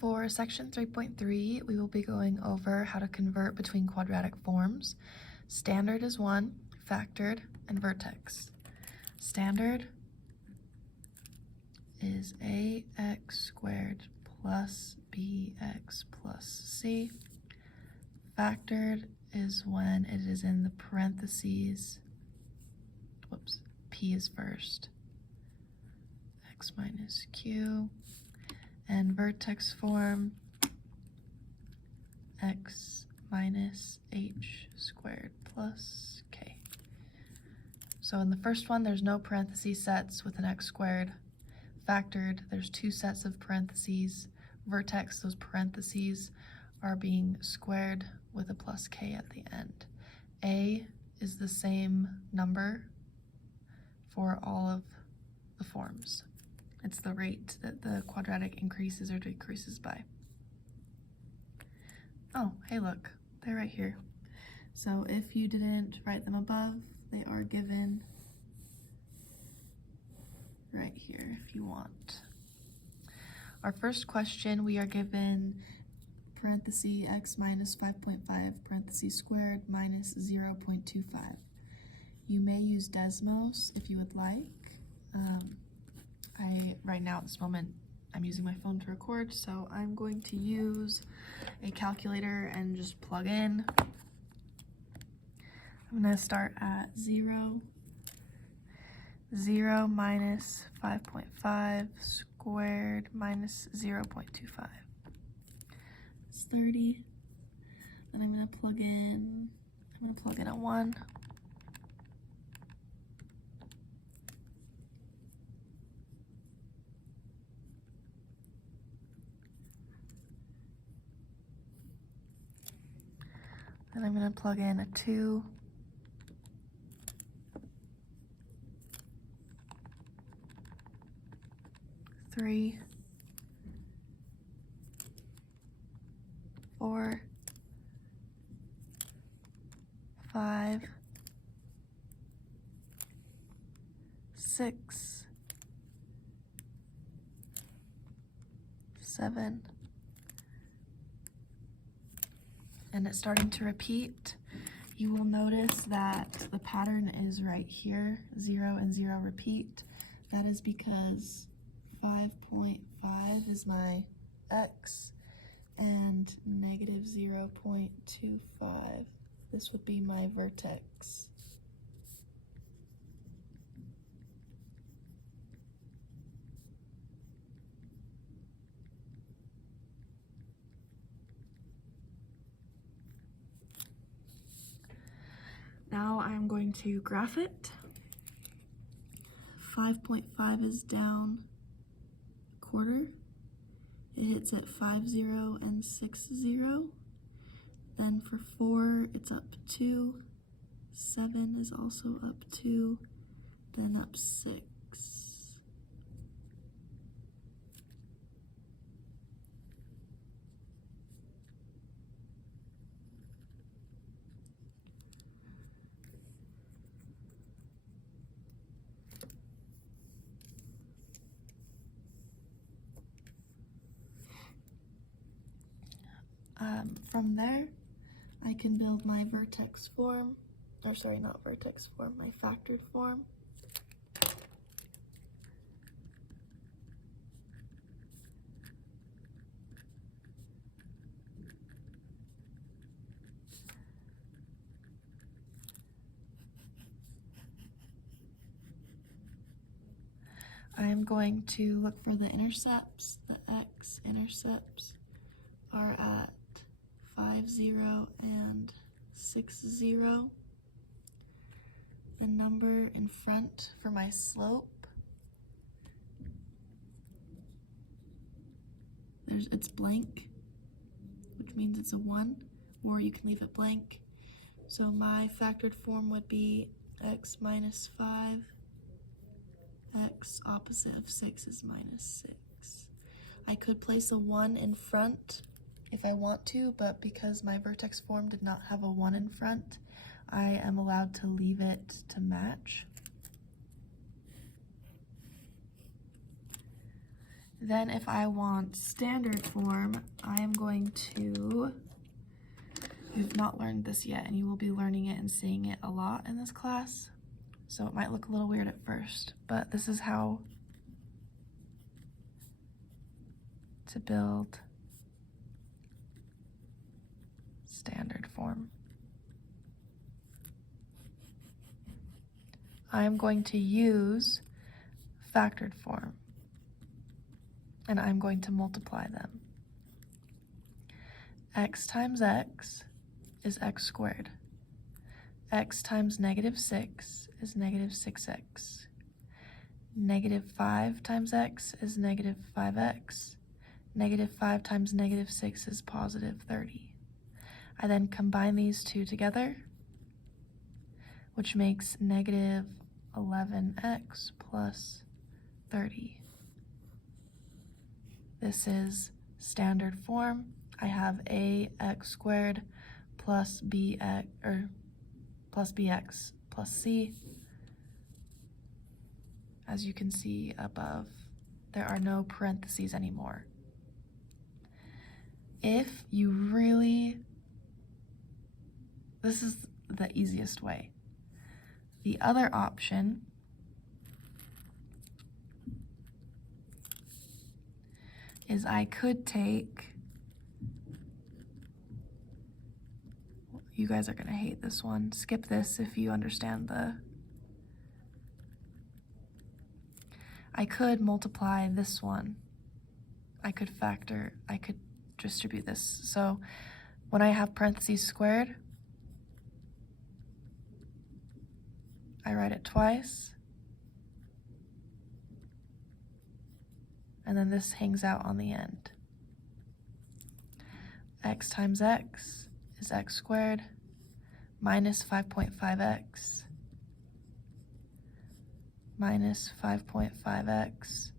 For section 3.3, we will be going over how to convert between quadratic forms. Standard is 1, factored, and vertex. Standard is ax squared plus bx plus c. Factored is when it is in the parentheses. Whoops, p is first. X minus q. And vertex form, x minus h squared plus k. So in the first one, there's no parentheses sets with an x squared. Factored, there's 2 sets of parentheses. Vertex, those parentheses are being squared with a plus k at the end. A is the same number for all of the forms. It's the rate that the quadratic increases or decreases by. Oh, hey look, they're right here. So if you didn't write them above, they are given right here if you want. Our first question, we are given parenthesis x minus 5.5 parenthesis squared minus 0.25. You may use Desmos if you would like. Right now at this moment, I'm using my phone to record, so I'm going to use a calculator and just plug in. I'm going to start at 0. 0 minus 5.5 squared minus 0.25. It's 30. Then I'm going to plug in a 1. Then I'm going to plug in a 2. Three, 4, 5, 6, 7, and it's starting to repeat. You will notice that the pattern is right here, 0 and 0 repeat. That is because 5.5 is my x and negative 0.25. This would be my vertex. Now I'm going to graph it. 5.5 is down quarter. It hits at 5, 0, and 6, 0. Then for 4, it's up 2. 7 is also up 2. Then up 6. From there, I can build my vertex form, or sorry, not vertex form, my factored form. I am going to look for the intercepts. The x-intercepts are at 5, 0, and 6, 0. The number in front for my slope, it's blank, which means it's a 1, or you can leave it blank. So my factored form would be x minus 5, x opposite of 6 is minus 6. I could place a 1 in front if I want to, but because my vertex form did not have a 1 in front, I am allowed to leave it to match. Then if I want standard form, I am going to, you've not learned this yet, and you will be learning it and seeing it a lot in this class. So it might look a little weird at first, but this is how to build standard form. I'm going to use factored form, and I'm going to multiply them. X times x is x squared. X times -6 is -6x. -5 times x is -5x. -5 times -6 is +30. I then combine these two together, which makes -11x plus 30. This is standard form. I have ax squared plus bx, plus bx plus c. As you can see above, there are no parentheses anymore. If you really, this is the easiest way. The other option is I could take, you guys are gonna hate this one, skip this if you understand I could multiply this one. I could distribute this. So when I have parentheses squared, I write it twice, and then this hangs out on the end. X times x is x squared minus 5.5x minus 5.5x.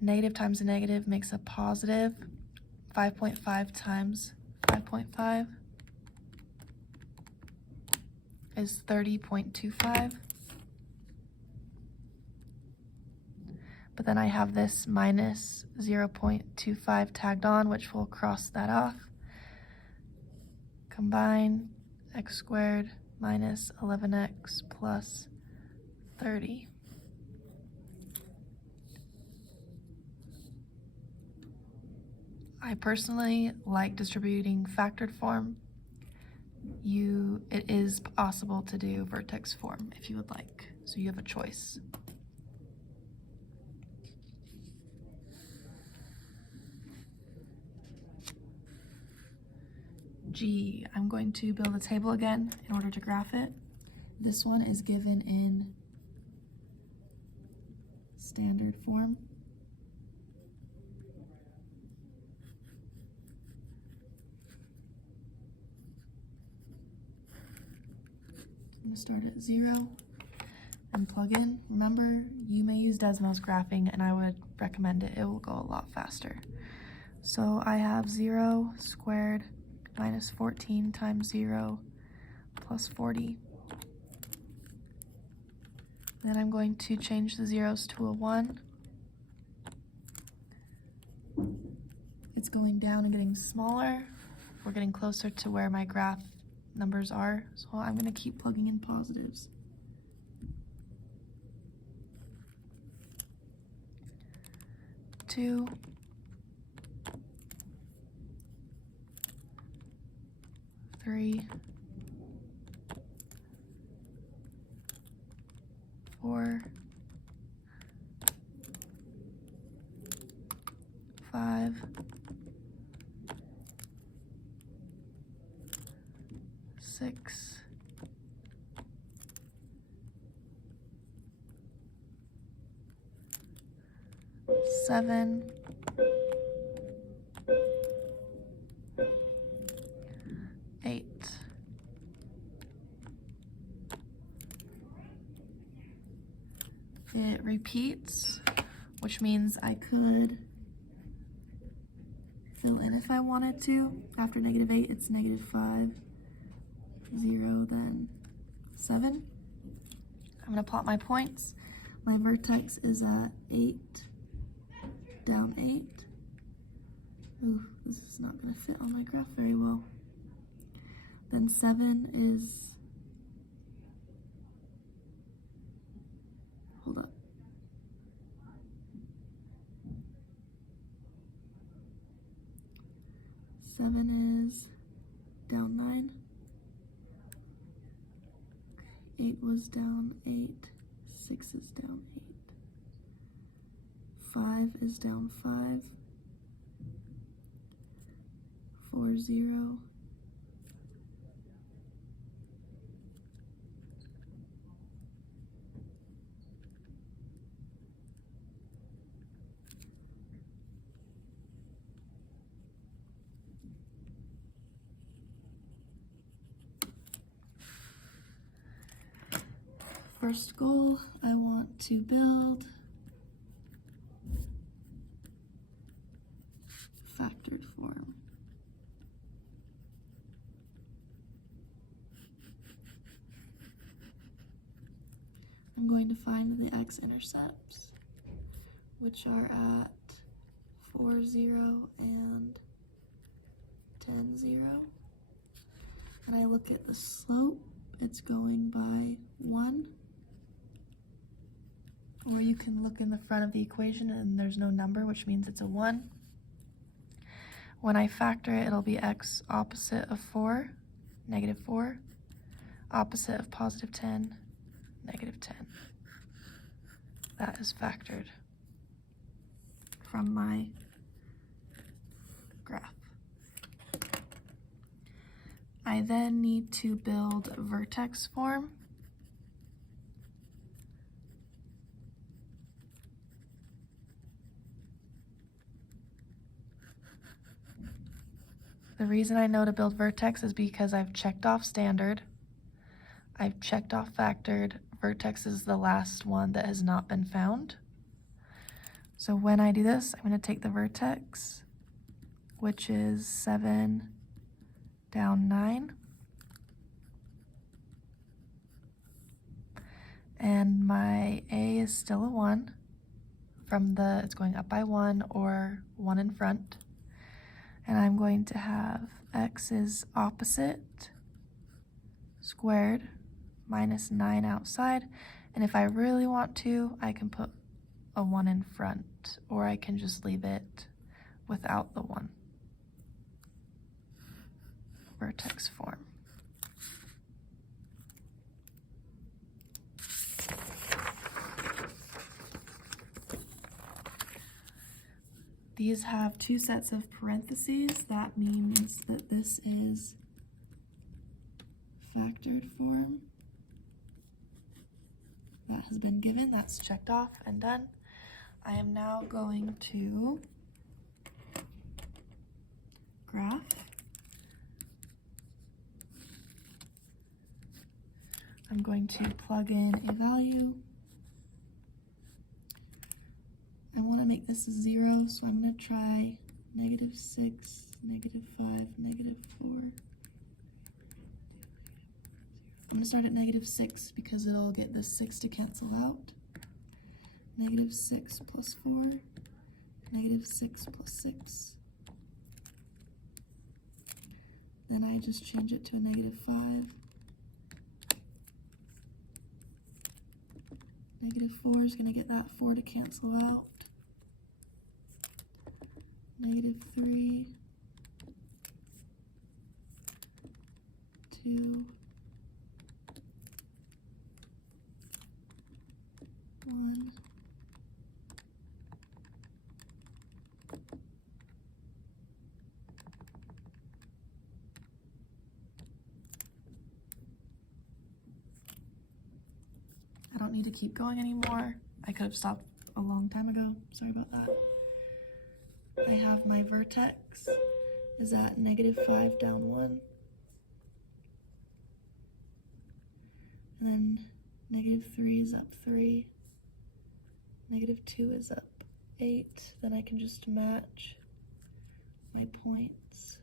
Negative times a negative makes a positive. 5.5 times 5.5 is 30.25. But then I have this minus 0.25 tagged on, which will cross that off. Combine x squared minus 11x plus 30. I personally like distributing factored form. It is possible to do vertex form if you would like, so you have a choice. G, I'm going to build a table again in order to graph it. This one is given in standard form. I'm going to start at 0 and plug in. Remember, you may use Desmos graphing, and I would recommend it. It will go a lot faster. So I have 0 squared minus 14 times 0 plus 40. Then I'm going to change the zeros to a 1. It's going down and getting smaller. We're getting closer to where my graph numbers are, so I'm going to keep plugging in positives. Two, 3, 4, 5, 6, 7, 8. It repeats, which means I could fill in if I wanted to. After -8, it's -5, 0, then 7. I'm gonna plot my points. My vertex is at 8, down 8. Ooh, this is not going to fit on my graph very well. Then 7 is, hold up. Seven is down 9. 8 was down 8. 6 is down 8. 5 is down 5. 4, 0. First goal, I want to build factored form. I'm going to find the x-intercepts, which are at 4, 0 and 10, 0. And I look at the slope, it's going by 1. Or you can look in the front of the equation and there's no number, which means it's a 1. When I factor it, it'll be x opposite of 4, negative 4, opposite of positive 10, negative 10. That is factored from my graph. I then need to build vertex form. The reason I know to build vertex is because I've checked off standard, I've checked off factored, vertex is the last one that has not been found. So when I do this, I'm going to take the vertex, which is 7 down 9, and my A is still a 1 from it's going up by 1 or 1 in front. And I'm going to have x is opposite squared minus 9 outside. And if I really want to, I can put a 1 in front, or I can just leave it without the 1. Vertex form. These have 2 sets of parentheses. That means that this is factored form. That has been given, that's checked off and done. I am now going to graph. I'm going to plug in a value. I want to make this a 0, so I'm going to try -6, -5, -4. I'm going to start at -6 because it'll get this 6 to cancel out. -6 plus 4, -6 plus 6. Then I just change it to a -5. -4 is going to get that 4 to cancel out. -3, 2, 1. I don't need to keep going anymore. I could have stopped a long time ago. Sorry about that. I have my vertex is at -5 down 1. And then -3 is up 3. -2 is up 8. Then I can just match my points.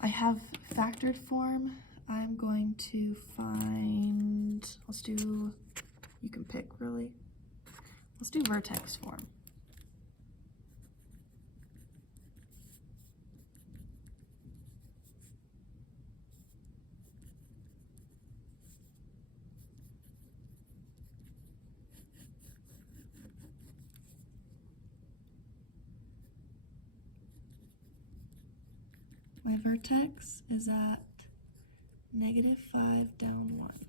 I have factored form. I'm going to find, you can pick really. Let's do vertex form. My vertex is at -5 down 1.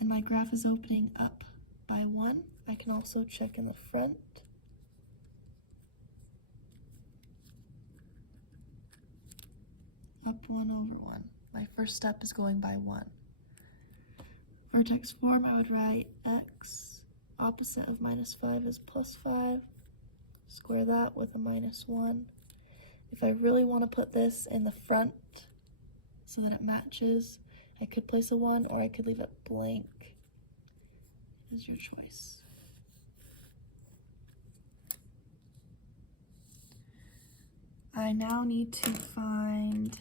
And my graph is opening up by 1. I can also check in the front. Up 1 over 1. My first step is going by 1. Vertex form, I would write x, opposite of -5 is +5. Square that with a -1. If I really want to put this in the front so that it matches, I could place a 1 or I could leave it blank. Is your choice. I now need to find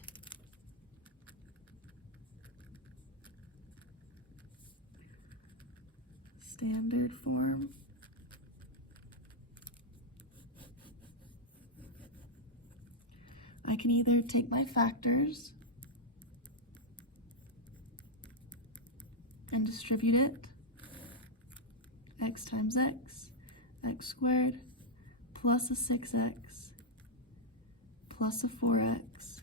standard form. I can either take my factors and distribute it. X times x, x squared, plus a 6x, plus a 4x,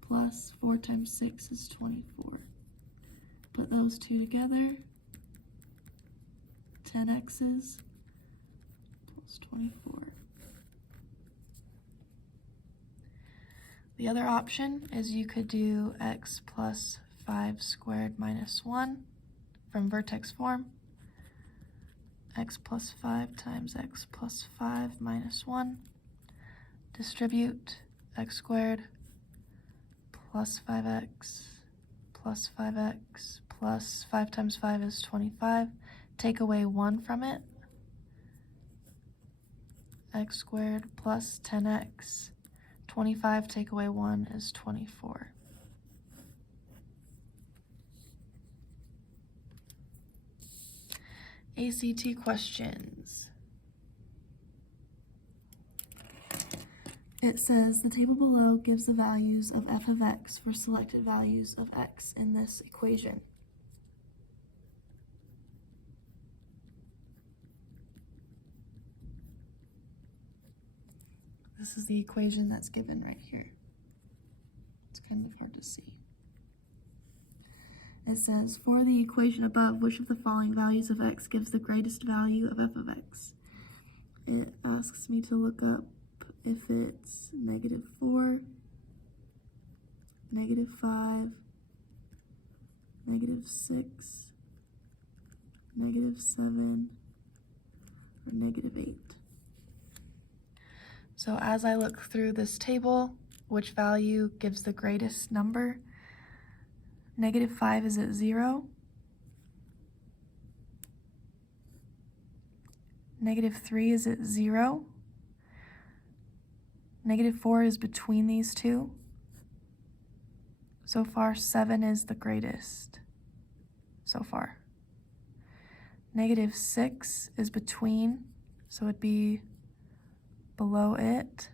plus 4 times 6 is 24. Put those two together, 10x's plus 24. The other option is you could do x plus 5 squared minus 1 from vertex form. X plus 5 times x plus 5 minus 1. Distribute x squared plus 5x plus 5x plus 5 times 5 is 25. Take away 1 from it. X squared plus 10x. 25 take away 1 is 24. ACT questions. It says the table below gives the values of f of x for selected values of x in this equation. This is the equation that's given right here. It's kind of hard to see. It says, for the equation above, which of the following values of x gives the greatest value of f of x? It asks me to look up if it's -4, -5, -6, -7, or -8. So as I look through this table, which value gives the greatest number? -5 is at 0. -3 is at 0. -4 is between these two. So far, 7 is the greatest. So far. -6 is between, so it'd be below it.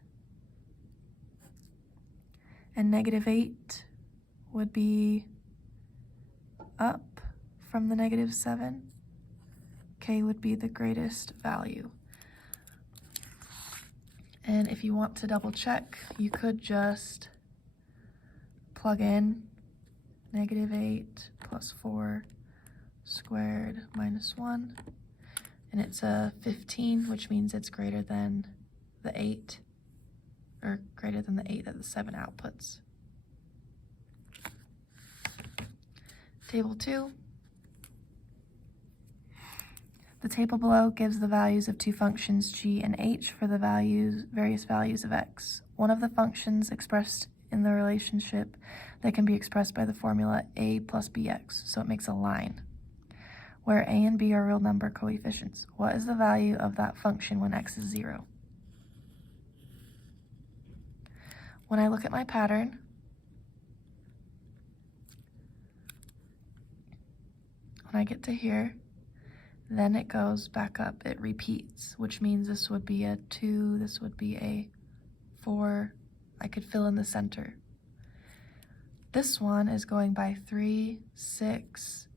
And -8 would be up from the -7. K would be the greatest value. And if you want to double check, you could just plug in -8 plus 4 squared minus 1. And it's a 15, which means it's greater than the 8, or greater than the 8 that the 7 outputs. Table 2. The table below gives the values of two functions g and h for the various values of x. One of the functions expressed in the relationship that can be expressed by the formula a plus bx, so it makes a line, where a and b are real number coefficients. What is the value of that function when x is 0? when I look at my pattern, when I get to here, then it goes back up, it repeats, which means this would be a 2, this would be a 4. I could fill in the center. This one is going by 3, 6,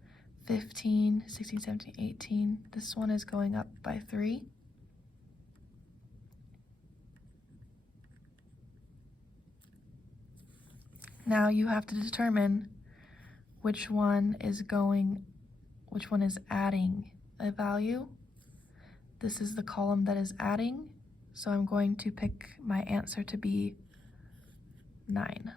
15, 16, 17, 18. This one is going up by 3. Now you have to determine which one is adding a value. This is the column that is adding, so I'm going to pick my answer to be 9.